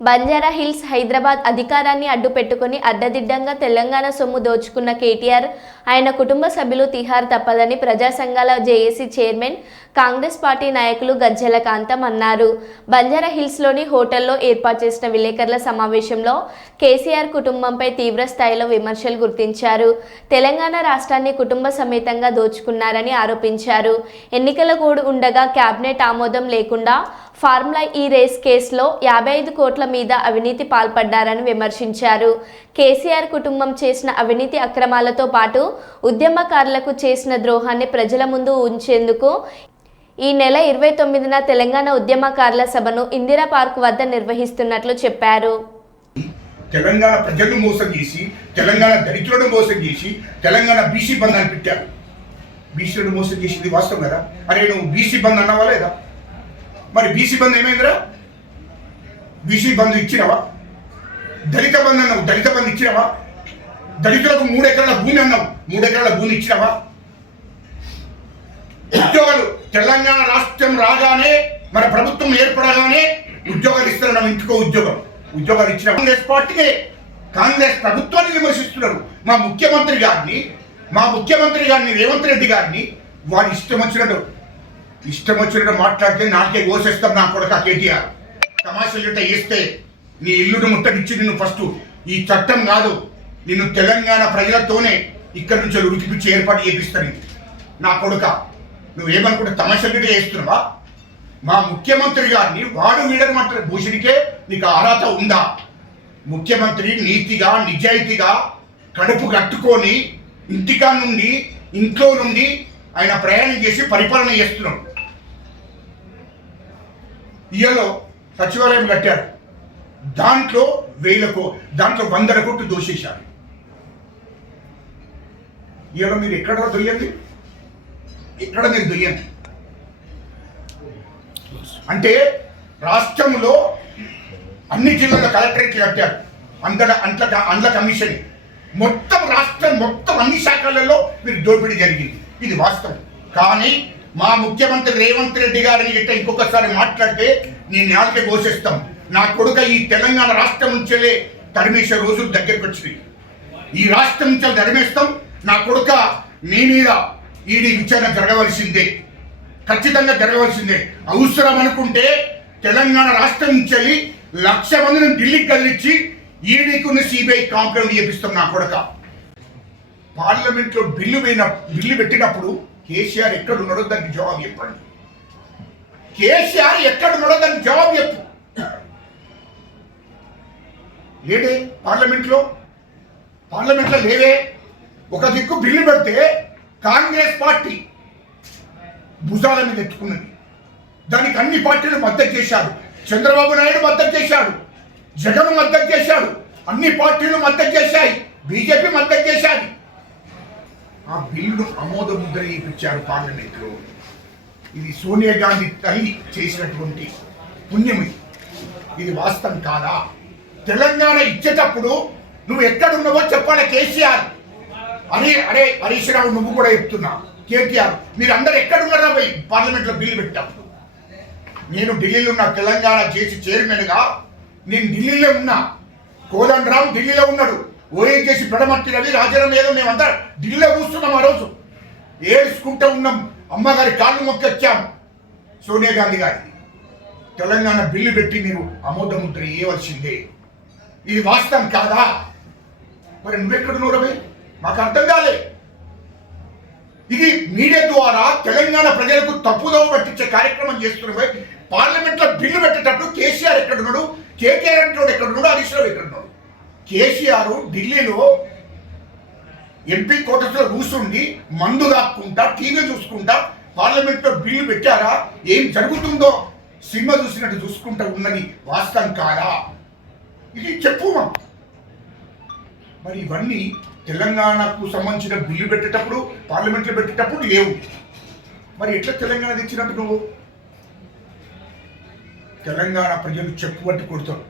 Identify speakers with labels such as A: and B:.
A: Banjara hills Hyderabad అధికారాన్ని అడ్డుపెట్టుకుని అడ్డదిడ్డంగా తెలంగాణ సొమ్ము దోచుకున్న కేటీఆర్ ఆయన కుటుంబ సభ్యులు తిహార్ తప్పదని ప్రజా సంఘాల జేఏసీ చైర్మన్ కాంగ్రెస్ పార్టీ నాయకులు గజ్జల కాంతం అన్నారు. బంజారా హిల్స్లోని హోటల్లో ఏర్పాటు చేసిన విలేకరుల సమావేశంలో కేసీఆర్ కుటుంబంపై తీవ్ర స్థాయిలో విమర్శలు గుర్తించారు. తెలంగాణ రాష్ట్రాన్ని కుటుంబ సమేతంగా దోచుకున్నారని ఆరోపించారు. ఎన్నికల కోడ్ ఉండగా కేబినెట్ ఆమోదం లేకుండా ఫార్ములా ఈ రేస్ కేసులో యాభై ఐదు కోట్ల మీద అవినీతి పాల్పడ్డారని విమర్శించారు. కేసీఆర్ కుటుంబం చేసిన అవినీతి అక్రమాలతో పాటు ఉద్యమకారులకు చేసిన ద్రోహాన్ని ప్రజల ముందు ఉంచేందుకు ఈ నెల ఇరవై తొమ్మిదిన తెలంగాణ ఉద్యమకారుల సభను ఇందిరా పార్క్ వద్ద నిర్వహిస్తున్నట్లు చెప్పారు.
B: తెలంగాణ ప్రజలను మోసం చేసి తెలంగాణ దళితులను మోసం చేసి తెలంగాణ బీసీ బంధాన్ని పెట్టారు. బీసీలను మోసం చేసింది వాస్తవం కదా? అరే నువ్వు బీసీ బంద్ అన్నావా లేదా? మరి బీసీ బంధు ఏమైందిరా? బీసీ బంధు ఇచ్చినవా? దళిత బంధు అన్నావు దళిత బంద్ ఇచ్చినవా? దళితులకు మూడు ఎకరాల భూమి అన్నావు మూడు ఎకరాల భూమి ఇచ్చినవా? ఉద్యోగాలు తెలంగాణ రాష్ట్రం రాగానే మన ప్రభుత్వం ఏర్పడగానే ఉద్యోగాలు ఇస్తున్నాం ఇంటికో ఉద్యోగం. ఉద్యోగాలు ఇచ్చిన కాంగ్రెస్ పార్టీకే కాంగ్రెస్ ప్రభుత్వాన్ని విమర్శిస్తున్నారు. మా ముఖ్యమంత్రి గారిని మా ముఖ్యమంత్రి గారిని రేవంత్ రెడ్డి గారిని వారి ఇష్టం వచ్చినట్టు ఇష్టం వచ్చినట్టు మాట్లాడితే నాకే కోసేస్తాం నా కొడుక కేటీఆర్. తమాషలు ఇట్ట వేస్తే నీ ఇల్లును ముట్టడిచ్చి నిన్ను ఫస్ట్ ఈ చట్టం కాదు నిన్ను తెలంగాణ ప్రజలతోనే ఇక్కడి నుంచి ఉడికిపిచ్చి ఏర్పాటు చేపిస్తాను నా కొడుక నువ్వేమనుకుంటే తమాషలుగా వేస్తున్నావా మా ముఖ్యమంత్రి గారిని వాడు వీడనమాట భూషణికే నీకు అర్హత ఉందా? ముఖ్యమంత్రి నీతిగా నిజాయితీగా కడుపు కట్టుకొని ఇంటికా నుండి ఇంట్లో నుండి ఆయన ప్రయాణం చేసి పరిపాలన చేస్తున్నాడు. ఇయలో సచివాలయం కట్టారు. దాంట్లో వేలకు దాంట్లో వందల కోట్లు దోషేశారు. ఇయలో మీరు ఎక్కడ దొయ్యండి. ఎక్కడ మీరు దొయ్యండి. అంటే రాష్ట్రంలో అన్ని జిల్లాల కలెక్టరేట్లు కట్టారు. అందల అంట్ల అండ్ల కమిషన్. మొత్తం రాష్ట్రం మొత్తం అన్ని శాఖలలో మీరు దోపిడీ జరిగింది. ఇది వాస్తవం. కానీ మా ముఖ్యమంత్రి రేవంత్ రెడ్డి గారిని గిట్ట ఇంకొకసారి మాట్లాడితే నేను నేలకి ఘోషిస్తాం నా కొడుక ఈ తెలంగాణ రాష్ట్రం నుంచెలే తరిమేసే రోజులు దగ్గరికి వచ్చినాయి ఈ రాష్ట్రం నుంచి తరిమేస్తాం. నా కొడుక మీ మీద ఈడీ విచారణ జరగవలసిందే. ఖచ్చితంగా జరగవలసిందే. అవసరం అనుకుంటే తెలంగాణ రాష్ట్రం నుంచి వెళ్ళి లక్ష మందిని ఢిల్లీకి కదిలిచ్చి ఈడీకున్న సిబిఐ కాంప్లైంట్ చేపిస్తాం నా కొడక. పార్లమెంట్లో బిల్లు పోయిన బిల్లు పెట్టినప్పుడు కేసీఆర్ ఎక్కడ ఉన్నాడో దానికి జవాబు చెప్పండి. కేసీఆర్ ఎక్కడ ఉన్నాడో దానికి జవాబు చెప్పు. లేడే పార్లమెంట్లో? పార్లమెంట్లో లేవే ఒక దిక్కు బిల్లు పెడితే కాంగ్రెస్ పార్టీ భుజాల మీద ఎత్తుకున్నది. దానికి అన్ని పార్టీలు మద్దతు చేశారు. చంద్రబాబు నాయుడు మద్దతు చేశాడు. జగన్ మద్దతు చేశాడు. అన్ని పార్టీలు మద్దతు చేశాయి. బీజేపీ మద్దతు చేశాయి ఆ బిల్లును ఆమోద ముద్ర ఇప్పించారు పార్లమెంట్లో. ఇది సోనియా గాంధీ తల్లి చేసినటువంటి పుణ్యం ఇది వాస్తవం కాదా? తెలంగాణ ఇచ్చేటప్పుడు నువ్వు ఎక్కడున్నావో చెప్పాలి కేసీఆర్. అని అరే హరీష్ రావు నువ్వు కూడా చెప్తున్నా. కేటీఆర్ మీరు అందరు ఎక్కడున్నారా పోయి? పార్లమెంట్లో బిల్లు పెట్టాం. నేను ఢిల్లీలో ఉన్న తెలంగాణ చేసి చైర్మన్గా నేను ఢిల్లీలో ఉన్నా కోదండరావు ఢిల్లీలో ఉన్నాడు. ఓఎన్చేసి పెడమర్తి రవి రాజారాం ఏదో మేమంతా ఢిల్లీలో కూర్చున్నాం ఆ రోజు. ఏడ్చుకుంటూ ఉన్నాం. అమ్మగారి కాళ్ళు మొక్కొచ్చాం. సోనియా గాంధీ గారికి తెలంగాణ బిల్లు పెట్టి మీరు ఆమోద ముద్ర ఇవ్వవలసిందే ఇది వాస్తవం కాదా? మరి నువ్వెక్కడ నూరవే మాకు అర్థం కాలే. ఇది మీడియా ద్వారా తెలంగాణ ప్రజలకు తప్పుదోవ పట్టించే కార్యక్రమం చేస్తున్నవే పార్లమెంట్లో బిల్లు పెట్టేటప్పుడు కేసీఆర్ ఎక్కడున్నాడు కేటీఆర్ అంటున్నాడు ఎక్కడున్నాడు హరీష్ రావు ఎక్కడున్నాడు కేసీఆర్ ఢిల్లీలో ఎంపీ కోటర్స్లో కూర్చుండి మందు దాక్కుంటా టీవీ చూసుకుంటా పార్లమెంట్లో బిల్లు పెట్టారా? ఏం జరుగుతుందో సినిమా చూసినట్టు చూసుకుంటా ఉన్నది వాస్తవం కాదా? ఇది చెప్పు మరి ఇవన్నీ తెలంగాణకు సంబంధించిన బిల్లు పెట్టేటప్పుడు పార్లమెంట్లో పెట్టేటప్పుడు లేవు. మరి ఎట్లా తెలంగాణ తెచ్చినట్టు నువ్వు? తెలంగాణ ప్రజలు చెప్పు పట్టి కొడతారు.